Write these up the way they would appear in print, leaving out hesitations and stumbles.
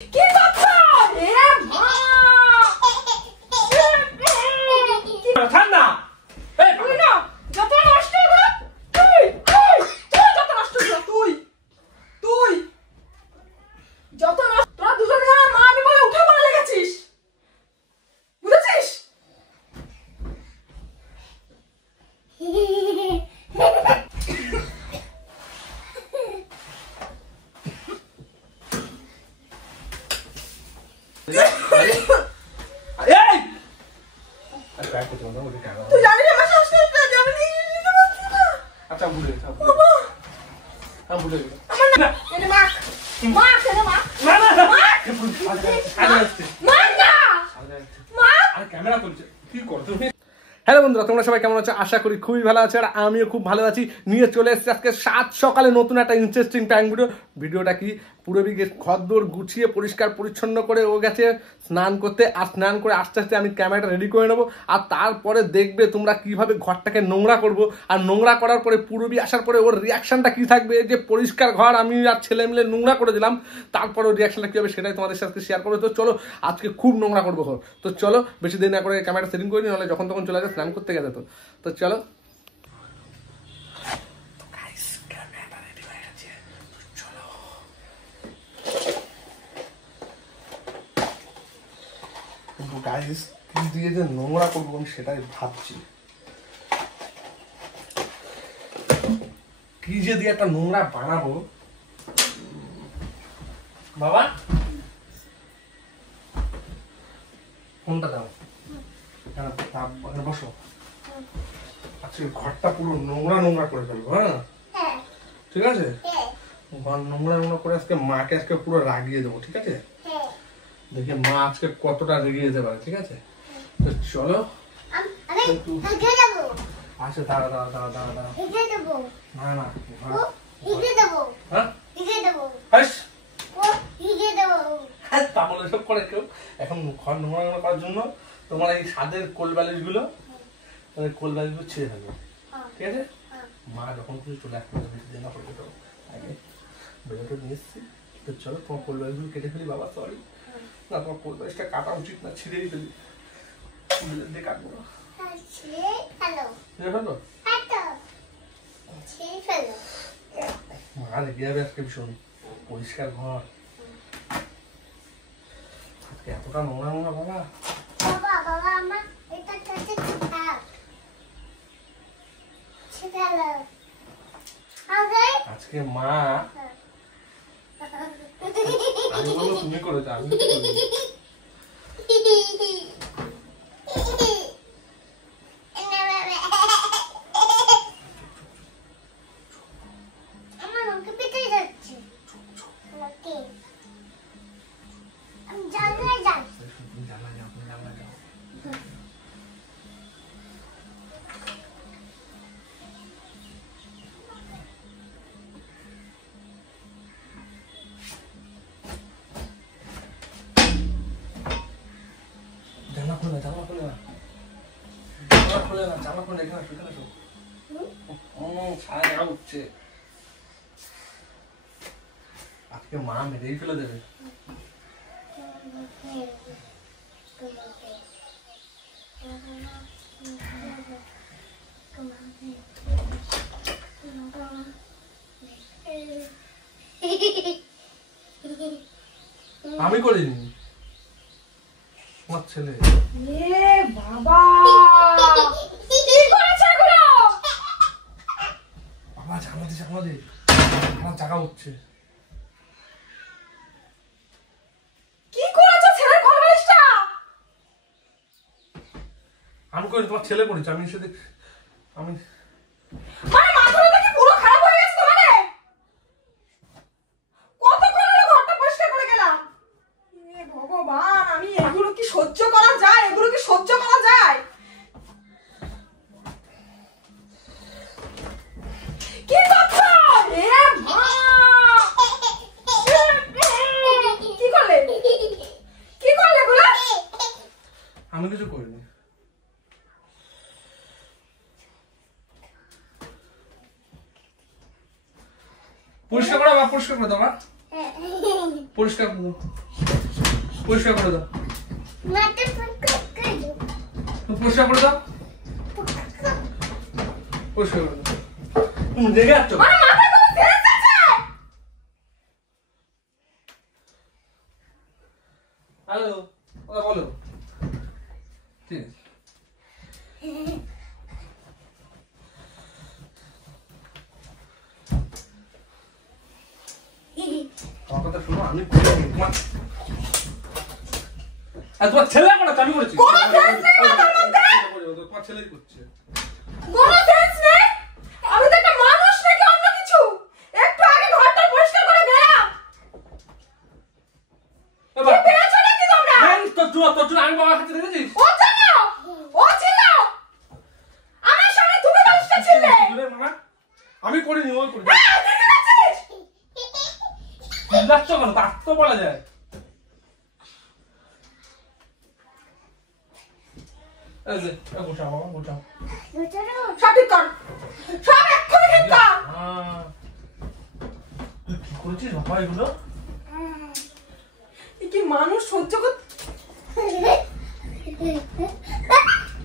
কি করছো? এ মা! ঠান্ডা। এই তুই না যত নষ্ট হলো তুই যত নষ্ট হলো তুই যত নষ্ট তোরা দুজন মিলে মা আমি বলে উঠে পড়ে লেগেছিস বুঝেছিস? তুই জানিস আমার শাশুড়িটা জানিস না? আচ্ছা ভুলে গেছি আমি ভুলে গেছি না এনে মা এনে মা না না না মা না মা আরে ক্যামেরা চলছে কি করো তুমি? হ্যালো বন্ধুরা, তোমরা সবাই কেমন আছো? আশা করি খুবই ভালো আছো, আর আমিও খুব ভালো আছি। নিয়ে চলে এসেছি আজকে 7 সকালে নতুন একটা ইন্টারেস্টিং প্র্যাঙ্ক ভিডিও। ভিডিওটা কি পুরোপুরি ঘরদোর গুছিয়ে পরিষ্কার পরিচ্ছন্ন করে ও গেছে স্নান করতে, আর স্নান করে আস্তে আস্তে আমি ক্যামেরাটা রেডি করে নেবো, আর তারপরে দেখবে তোমরা কিভাবে ঘরটাকে নোংরা করবো। আর নোংরা করার পরে পুরোবি আসার পরে ওর রিয়াকশনটা কি থাকবে, যে পরিষ্কার ঘর আমি আর ছেলে মিলে নোংরা করে দিলাম, তারপরে ওর রিয়াকশনটা কি হবে সেটাই তোমাদের সাথে শেয়ার করবো। তো চলো আজকে খুব নোংরা করবো ঘর। তো চলো বেশি দেরি না করে ক্যামেরাটা সেটিং করে নিই, নাহলে যখন তখন চলে যাবে স্নান করতে গেছে। তো চলো গাইস, কি দিয়ে যে নোংরা করবো আমি সেটাই ভাবছি। কি যে দিয়ে একটা নোংরা বানাবো। বাবা ফোনটা দাও, বসো। আজকে ঘরটা পুরো নোংরা নোংরা করে ফেলবো। হ্যাঁ ঠিক আছে, ঘর নোংরা নোংরা করে আজকে মাকে আজকে পুরো রাগিয়ে দেবো। ঠিক আছে, দেখে মা আজকে কতটা রেগে যেতে পারে। ঠিক আছে, তো চলো। আচ্ছা দাঁড়া দাঁড়া দাঁড়া দাঁড়া দাঁড়া না না তাহলে সব করে কেউ এখন ঘর নোংরা নোংরা করার জন্য তোমার এই ছাদের কোল বালিশ গুলো ছেড়ে থাকবে। ঠিক আছে, মা যখন কিছু চলে আসবে বেশি দিন হবে তো আগে বেরোতে নিয়ে এসছি। তো চলো তোমার কোল বালিশ গুলো কেটে ফেলি। বাবা সরি, না তোমার কোল বালিশটা কাটা উচিত না, ছিঁড়েই ফেলি। দিয়ে কাটবো না, মা রেগে যাবে আজকে ভীষণ। পরিষ্কার ঘর আজকে এতটা নোংরা নোংরা বাবা। আজকে মা আমি বলবো তুমি করেছো, আমি আজকে মা মেরেই ফেলে দেবে। আমি করিনি, আমার ছেলে। বাবা বাবা জানলা দিয়ে আমার জায়গা হচ্ছে। কি করেছো ছেলের ঘর বালিশটা? আমি করি, তোমার ছেলে করেছে। আমি সেদিক আমি মানে মাথাটা কি পুরো খারাপ হয়ে গেছে তোমারে? কতক্ষণ হলো ঘরটা পরিষ্কার করে গেলাম। এ ভগবান, আমি এগুলো কি সহ্য করা যায়? এগুলো কি সহ্য করা যায়? কি করছো? এ মা! কি করলে এগুলো? আমি কিছু করিনি। পরিষ্কার করে দাও, পরিষ্কার করে দাও, পরিষ্কার করে দাও। পরিষ্কার করে দাও। পরিষ্কার করে দাও। পরিষ্কার করে দাও। তুমি রেগে যাচ্ছ? হ্যালো, কথা বলো। ঠিক আছে। আমার কথা শোনো, আমি তোমার ছেলে করেছে, আমি করেছি। তোমার ছেলেই করছে। কোনো সেন্স নেই। আমি তো একটা মানুষ নাকি অন্য কিছু? একটু আগে ঘরটা পরিষ্কার করে গেলাম। কি পেয়েছো নাকি তোমরা? আমি বাবার কাছে দেখেছিস? ও ছিল আমার সামনে তুমি দোষটা ছিলে। আমি করিনি, ওই করেছে। দেখে গেছিস? চিল্লাচ্ছ কেন? তার তো বলা যায়। গোটাও বাবা, গোটাও। সব ঠিক কর, সব এক্ষুনি ঠিক কর। তুই কি করেছিস বাবা এগুলো? কি মানুষ সহ্য কর।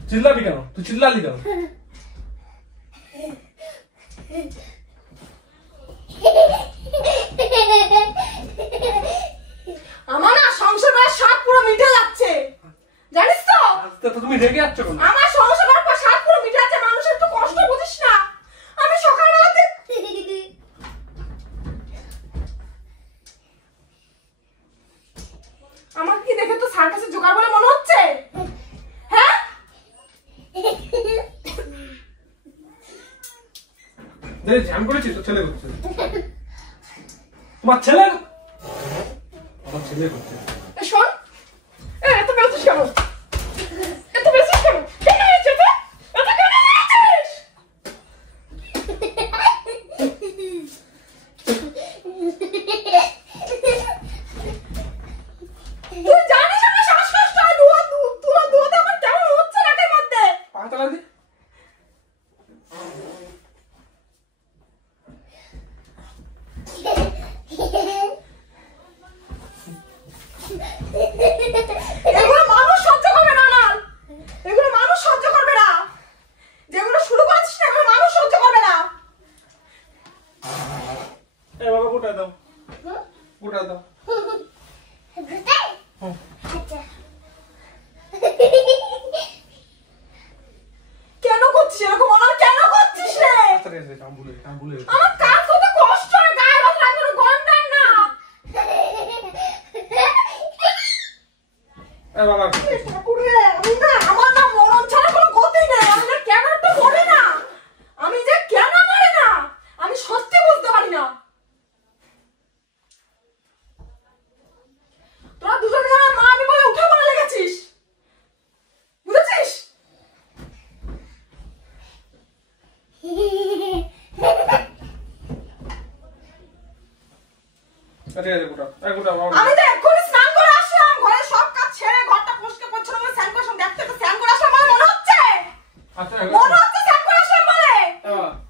চিল্লাবি কেন? তুই চিল্লালি কেন? আমার না সংসারের স্বাদ পুরো মিটে যাচ্ছে, জানিস তো? তুমি রেগে যাচ্ছ কেন? আমার সংসার করার পর স্বাদ পুরো মিটে যাচ্ছে। মানুষের একটু কষ্ট বুঝিস না? আমি সকালবেলাতে আমার কি দেখে তো সার্কাসের জোগাড় বলে মনে হচ্ছে? হ্যাঁ, আমি করেছি, তোর ছেলে করছে। তোমার ছেলে, আমার ছেলে করছে। শোন, এত বেশিস কেন? এত বেশিস কেন? কেন হয়েছে তো? এত কেন হয়েছিস? তুই জানিস আমার শ্বাসকষ্ট হয়, ধোঁয়াতে আমার কেমন হচ্ছে নাকের মধ্যে। পাখা চালা দি। এগুলো মানুষ সহ্য করবে না, না এগুলো মানুষ সহ্য করবে না। যেগুলো শুরু করেছিস না, এগুলো মানুষ সহ্য করবে না। এই বাবা গোটায় দাও, গোটায় দাও। কেন করছিস এরকম? আমার কেন করছিস রে? আমি ভুলে আমার কাজ কত কষ্ট হয়, গায়ে হাত লাগানো গন্ডার না। বাবা ঠাকুরে, আমি না, আমার না মরণ ছাড়া কোনো গতি নেই। আমি না কেন তো মরি না, আমি যে কেন মরি না আমি সত্যি বুঝতে পারি না। তোরা দুজনে আমার মা আমি বলে উঠে পড়ে লেগেছিস, বুঝেছিস? ঠিক আছে, গোটাও। গোটাও বাবা। আমি তো এক্ষুনি স্নান করে আসলাম, ঘরের সব কাজ ছেড়ে ঘরটা পরিষ্কার পরিচ্ছন্ন করে স্নান করে দেখতে তো স্নান করে আসলাম বলে মনে হচ্ছে। আচ্ছা, মনে হচ্ছে স্নান করে আসলাম বলে।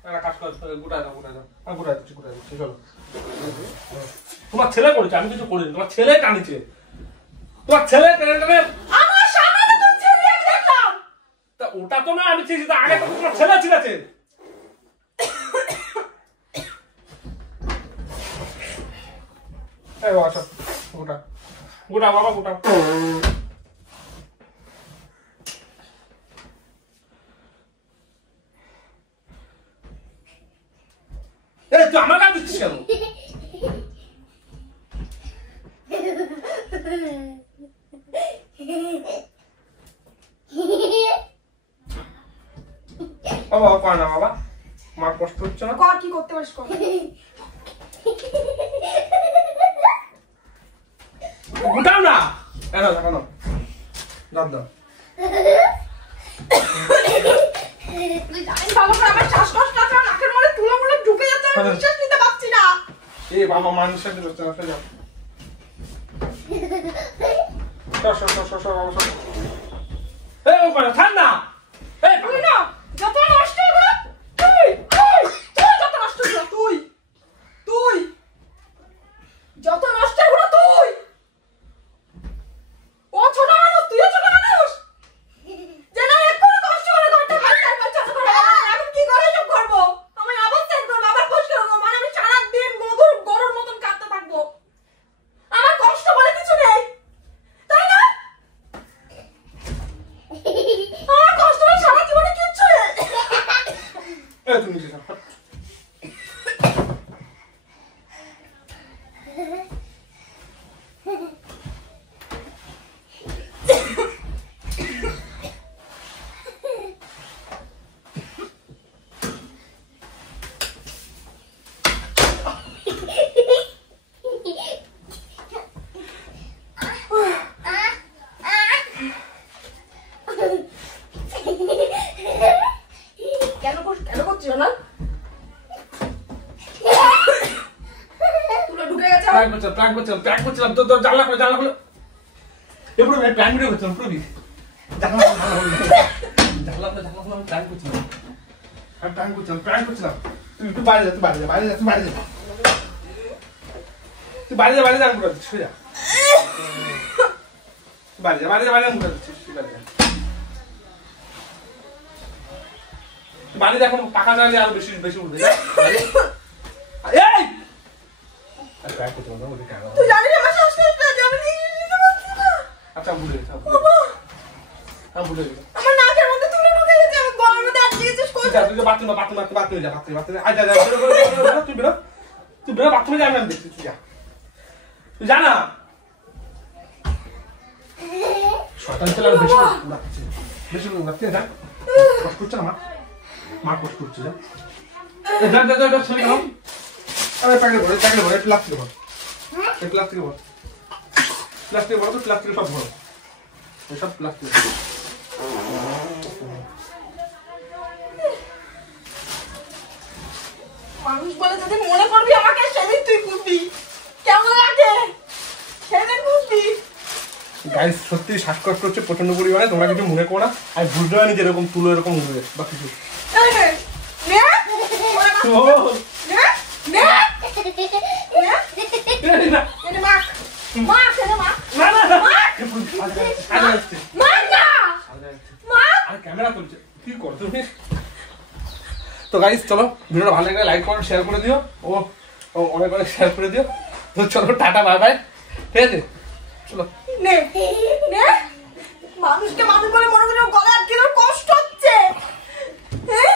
একটা কাজ কর, গোটায় দাও, গোটায় দাও। আমি গোটায় দিচ্ছি, গোটায় দিচ্ছি, চলো। তোমার ছেলে করেছে, আমি কিছু করিনি। তোমার ছেলে টানিছে, তোমার ছেলে টেনে টেনে। আমার সামনে তো তুমি ছেলে আমি দেখলাম। তা ওটা তো না, আমি চেয়েছি তা আগে তো তোমার ছেলে ছিল। এই বাবা সব গোটা, গোটা বাবা, গোটা। এই তুই আমার কাছে দিচ্ছিস কেন? বাবা কর না বাবা, মার কষ্ট হচ্ছে না? কর, কি করতে পারিস কর। গোটাও না, কেন কেন দাও দাও। তুই জানিস ভালো করে আমার শ্বাসকষ্ট আছে, নাকের মধ্যে তুলো মুলো ঢুকে যাচ্ছে, আমি নিঃশ্বাস নিতে পারছি না। এই বাবা মানুষের সাথে বসতে বসতে যাও। এই ও করে ঠান্ডা। এই তুই না যত নষ্ট হবে, তুই যত নষ্ট হবে, তুই যত নষ্ট হবে তুই। করছিলাম তো জানলা খুলে এরপরে আমি প্ল্যান ভিডিও করছিলাম পুরো প্ল্যান করছিলাম তুই একটু বাইরে তুই বাইরে যা আমি করে দিচ্ছি বাইরে আমি করে দিচ্ছি বাড়িতে এখন টাকা চাইলে আরো বেশি উঠবে তুই জানিস আমার শ্বাসকষ্ট যাবে আচ্ছা ভুলে গেছি আমার নাকের মধ্যে তুলে ঢুকে গেছে আমি গলার মধ্যে আটকে গেছিস কই তুই বাথরুমে যা তুই বেরো বাথরুমে যা আমি দেখছি তুই যা না শয়তান ছেলে আর বেশি রাখছে যা কষ্ট করছে না মা কষ্ট করছে যা ছবি নাও আরে প্যাকেট ভরে প্লাস্টিক ভর তো প্লাস্টিক সব ভরো সব প্লাস্টিক মানুষ বলে যদি মনে করবি আমাকে সেদিন তুই বুঝবি কেমন লাগে সেদিন বুঝবি গাইস সত্যি শ্বাসকষ্ট হচ্ছে প্রচন্ড পরিমাণে তোমরা কিছু মনে করো না আমি বুঝতে পারিনি যেরকম তুলো এরকম হবে বা কিছু ক্যামেরা তুলছে কি করো তুমি তো গাইস চলো ভিডিওটা ভালো লাগলে লাইক করো শেয়ার করে দিও ও অনেক শেয়ার করে দিও তো চলো টাটা বাই বাই ঠিক আছে চলো মানুষকে মানুষ বলে মনে করে গলা আটকে কষ্ট হচ্ছে হ্যাঁ